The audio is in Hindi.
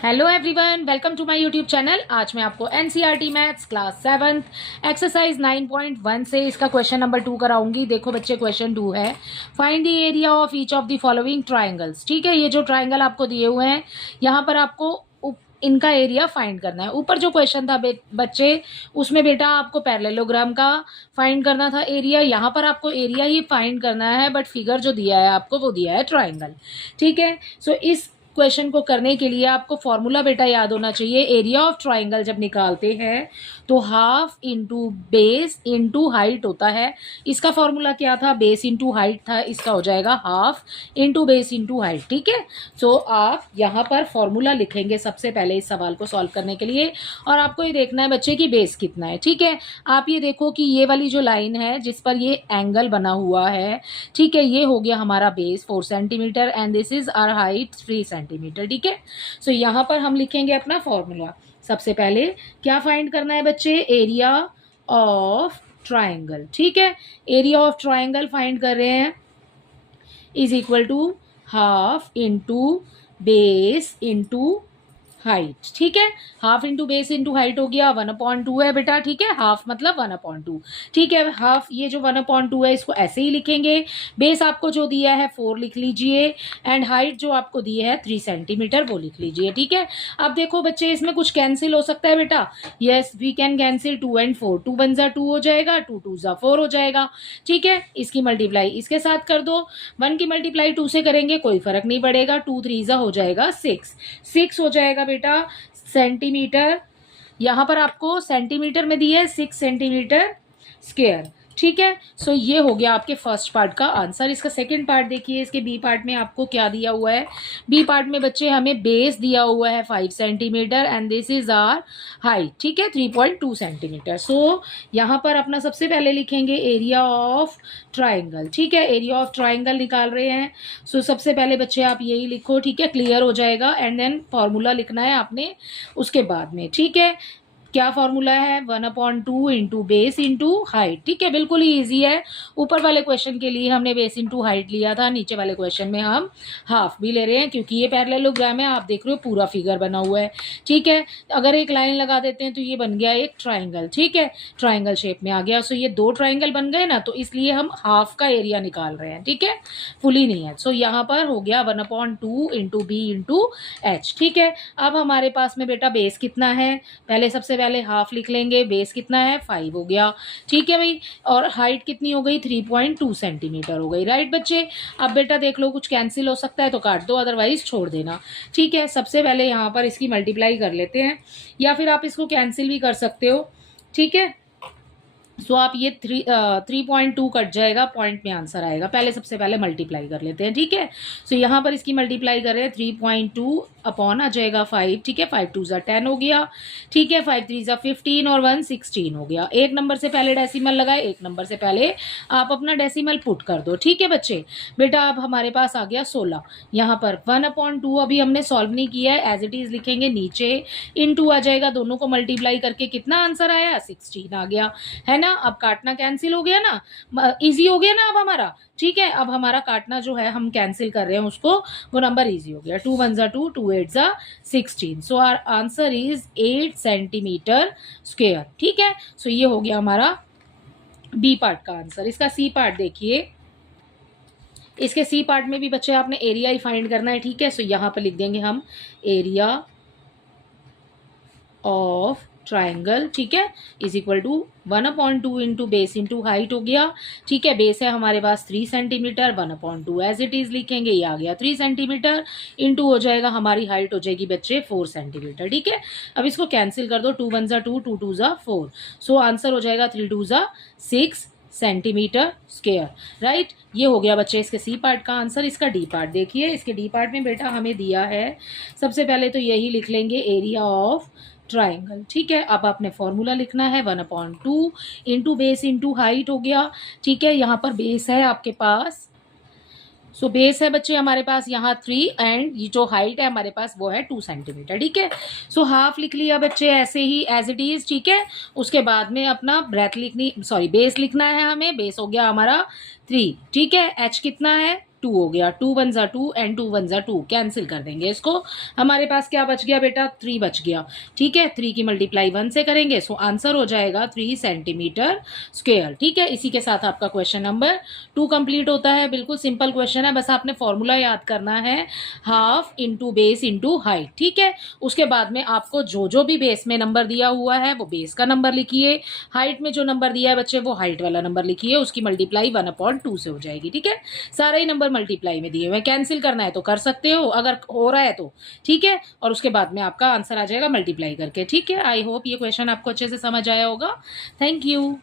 Hello everyone, welcome to my YouTube channel. आज मैं आपको एनसीईआरटी मैथ्स क्लास 7 एक्सरसाइज 9.1 से इसका क्वेश्चन नंबर 2 कराऊंगी। देखो बच्चे, क्वेश्चन 2 है, find the area of each of the following triangles. ठीक है, ये जो ट्राइंगल आपको दिए हुए हैं यहाँ पर आपको इनका एरिया फाइंड करना है। ऊपर जो क्वेश्चन था बच्चे, उसमें बेटा आपको पैरेललोग्राम का फाइंड करना था एरिया। यहाँ पर आपको एरिया ही फाइंड करना है, बट फिगर जो दिया है आपको वो दिया है ट्राइंगल। ठीक है, सो इस क्वेश्चन को करने के लिए आपको फॉर्मूला बेटा याद होना चाहिए। एरिया ऑफ ट्राइंगल जब निकालते हैं तो half into base into height होता है। इसका फॉर्मूला क्या था? बेस इंटू हाइट था। इसका हो जाएगा half into base into height. ठीक है, सो आप यहाँ पर फॉर्मूला लिखेंगे सबसे पहले इस सवाल को सॉल्व करने के लिए, और आपको ये देखना है बच्चे की बेस कितना है। ठीक है, आप ये देखो कि ये वाली जो लाइन है जिस पर ये एंगल बना हुआ है, ठीक है, ये हो गया हमारा base 4 centimetre and this is our height 3 centimetre. ठीक है, सो यहाँ पर हम लिखेंगे अपना फॉर्मूला। सबसे पहले क्या फाइंड करना है बच्चे? Area of triangle. ठीक है, एरिया ऑफ ट्राइंगल फाइंड कर रहे हैं, is equal to half into base into height. ठीक है, half into base into height हो गया 1/2 है बेटा। ठीक है, हाफ मतलब 1/2। ठीक है, हाफ ये जो 1/2 है इसको ऐसे ही लिखेंगे। बेस आपको जो दिया है 4 लिख लीजिए, एंड हाइट जो आपको दी है 3 सेंटीमीटर वो लिख लीजिए। ठीक है, अब देखो बच्चे, इसमें कुछ कैंसिल हो सकता है बेटा। Yes, we can cancel 2 and 4। 2 1 जा 2 हो जाएगा, 2 2 जा 4 हो जाएगा। ठीक है, इसकी मल्टीप्लाई इसके साथ कर दो। 1 की मल्टीप्लाई 2 से करेंगे कोई फर्क नहीं पड़ेगा। 2 3 जा हो जाएगा 6। 6 हो जाएगा बेटा सेंटीमीटर। यहां पर आपको सेंटीमीटर में दी है 6 सेंटीमीटर स्क्वायर। ठीक है, सो ये हो गया आपके फर्स्ट पार्ट का आंसर। इसका सेकंड पार्ट देखिए, इसके बी पार्ट में आपको क्या दिया हुआ है। बी पार्ट में बच्चे हमें बेस दिया हुआ है 5 centimetre and this is our height. ठीक है, 3.2 सेंटीमीटर। सो यहाँ पर अपना सबसे पहले लिखेंगे एरिया ऑफ ट्राइंगल। ठीक है, एरिया ऑफ ट्राइंगल निकाल रहे हैं। सो सबसे पहले बच्चे आप यही लिखो। ठीक है, क्लियर हो जाएगा, एंड देन फॉर्मूला लिखना है आपने उसके बाद में। ठीक है, क्या फॉर्मूला है? 1/2 इंटू बेस इंटू हाइट। ठीक है, बिल्कुल ही ईजी है। ऊपर वाले क्वेश्चन के लिए हमने बेस इंटू हाइट लिया था, नीचे वाले क्वेश्चन में हम हाफ भी ले रहे हैं क्योंकि ये पैरेललोग्राम है। आप देख रहे हो पूरा फिगर बना हुआ है। ठीक है, अगर एक लाइन लगा देते हैं तो ये बन गया एक ट्राइंगल। ठीक है, ट्राइंगल शेप में आ गया। सो ये 2 ट्राइंगल बन गए ना, तो इसलिए हम हाफ का एरिया निकाल रहे हैं। ठीक है, फुली नहीं है। सो यहाँ पर हो गया 1/2 इंटू बी इंटू एच। ठीक है, अब हमारे पास में बेटा बेस कितना है? पहले सबसे पहले हाफ लिख लेंगे। बेस कितना है? 5 हो गया। ठीक है भाई, और हाइट कितनी हो गई? 3.2 सेंटीमीटर हो गई। राइट बच्चे, अब बेटा देख लो, कुछ कैंसिल हो सकता है तो काट दो, अदरवाइज छोड़ देना। ठीक है, सबसे पहले यहाँ पर इसकी मल्टीप्लाई कर लेते हैं, या फिर आप इसको कैंसिल भी कर सकते हो। ठीक है, सो आप ये 3.2 कट जाएगा, पॉइंट में आंसर आएगा। पहले सबसे पहले मल्टीप्लाई कर लेते हैं। ठीक है, सो यहाँ पर इसकी मल्टीप्लाई कर रहे हैं। 3.2 अपॉन आ जाएगा 5। ठीक है, 5 2 जा 10 हो गया। ठीक है, 5 3 जा 15 और 1 16 हो गया। एक नंबर से पहले डेसिमल लगाए, एक नंबर से पहले आप अपना डेसिमल पुट कर दो। ठीक है बच्चे, बेटा अब हमारे पास आ गया 16। यहाँ पर 1/2 अभी हमने सॉल्व नहीं किया है, एज इट इज लिखेंगे। नीचे इंटू आ जाएगा, दोनों को मल्टीप्लाई करके कितना आंसर आया? 16 आ गया, है ना। अब काटना कैंसिल हो गया ना, इजी हो गया ना अब हमारा। ठीक है, अब हमारा काटना जो है हम कैंसिल कर रहे हैं उसको, वो नंबर इजी हो गया। 2 1 जा 2, 2 8 जा 16। So our answer is 8 centimetre square. ठीक है, सो ये हो गया हमारा बी पार्ट का आंसर। इसका सी पार्ट देखिए, इसके सी पार्ट में भी बच्चे आपने एरिया ही फाइंड करना है। ठीक है, सो यहाँ पर लिख देंगे हम एरिया ऑफ ट्राइंगल। ठीक है, is equal to 1/2 into base into height हो गया। ठीक है, बेस है हमारे पास 3 सेंटीमीटर, 1/2 एज इट इज लिखेंगे, ये आ गया 3 सेंटीमीटर, इंटू हो जाएगा हमारी हाइट हो जाएगी बच्चे 4 सेंटीमीटर। ठीक है, अब इसको कैंसिल कर दो। 2 1 जा 2, 2 2 जा 4। सो आंसर हो जाएगा 3 2 जा 6 सेंटीमीटर स्क्वायर। राइट, ये हो गया बच्चे इसके सी पार्ट का आंसर। इसका डी पार्ट देखिए, इसके डी पार्ट में बेटा हमें दिया है, सबसे पहले तो यही लिख लेंगे एरिया ऑफ ट्राइंगल। ठीक है, अब आपने फॉर्मूला लिखना है 1/2 इंटू बेस इंटू हाइट हो गया। ठीक है, यहाँ पर बेस है आपके पास, सो बेस है बच्चे हमारे पास यहाँ 3, एंड ये जो हाइट है हमारे पास वो है 2 सेंटीमीटर। ठीक है, सो हाफ लिख लिया बच्चे ऐसे ही एज इट इज। ठीक है, उसके बाद में अपना ब्रेथ लिखनी, सॉरी बेस लिखना है हमें। बेस हो गया हमारा 3। ठीक है, एच कितना है? 2 हो गया, 2 1 ज़ा 2 एंड 2 1 ज़ा 2, कैंसिल कर देंगे इसको। हमारे पास क्या बच गया बेटा, 3 बच गया। ठीक है, 3 की मल्टीप्लाई 1 से करेंगे, सो आंसर हो जाएगा 3 सेंटीमीटर स्क्वेयर। ठीक है, इसी के साथ आपका क्वेश्चन नंबर 2 कंप्लीट होता है। बिल्कुल सिंपल क्वेश्चन है, बस आपने फॉर्मूला याद करना है, half into base into height. ठीक है, उसके बाद में आपको जो जो भी बेस में नंबर दिया हुआ है वो बेस का नंबर लिखिए, हाइट में जो नंबर दिया है बच्चे वो हाइट वाला नंबर लिखिए, उसकी मल्टीप्लाई 1/2 से हो जाएगी। ठीक है, सारे ही नंबर मल्टीप्लाई में दिए हुए, कैंसिल करना है तो कर सकते हो अगर हो रहा है तो। ठीक है, और उसके बाद में आपका आंसर आ जाएगा मल्टीप्लाई करके। ठीक है, आई होप ये क्वेश्चन आपको अच्छे से समझ आया होगा। Thank you.